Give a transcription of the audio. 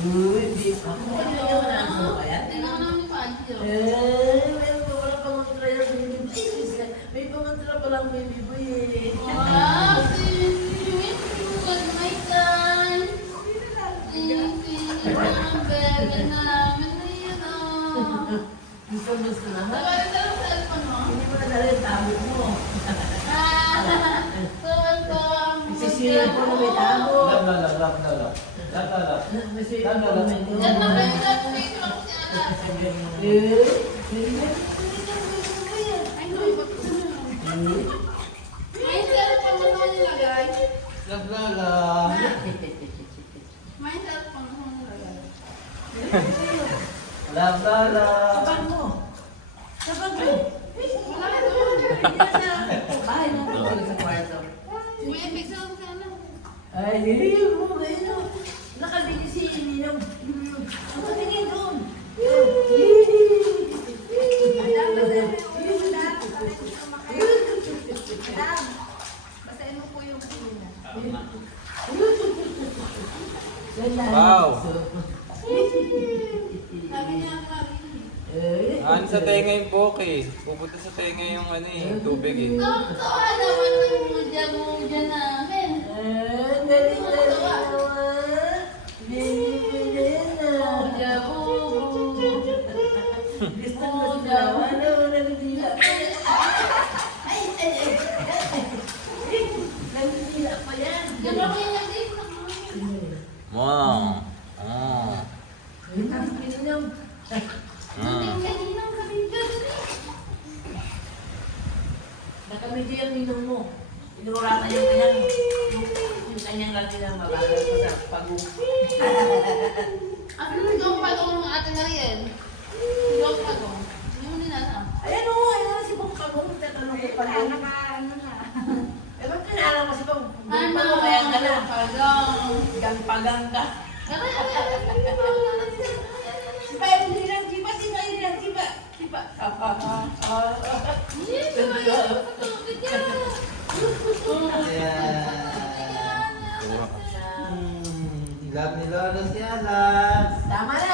Uy, di pa. Ano yung nasa ba yan? Meron pa wala pang kontra yung baby boy. May pangontra pa lang baby boy eh. Gusto na ha? Hindi mo na dala yung tablet mo. Sisira ko na may tabo. May sira ko na may tabo. Sabag mo. Sabag mo. Bahay na ito sa kwarto. Ay, nakabili si Ninong. Nakatingin doon. Wow! Ano sa tenga yung poke? Pupunta sa tenga yung ano eh, tubig eh. Wow! Nakamedyo yung ninong mo. Inuratan yung kanyang laki ng mabagal ko sa pag-uwi. Ayan o, ayan si Pong Pagong. Tatanong ko Pagong. Eh, ba't kailangan mo si Pong Pagong? Kaya ka na. Pagang ka. Si Payo nilang sipa, si Payo nilang sipa. Sipa. Love ni Lolo si Alas. Tama na.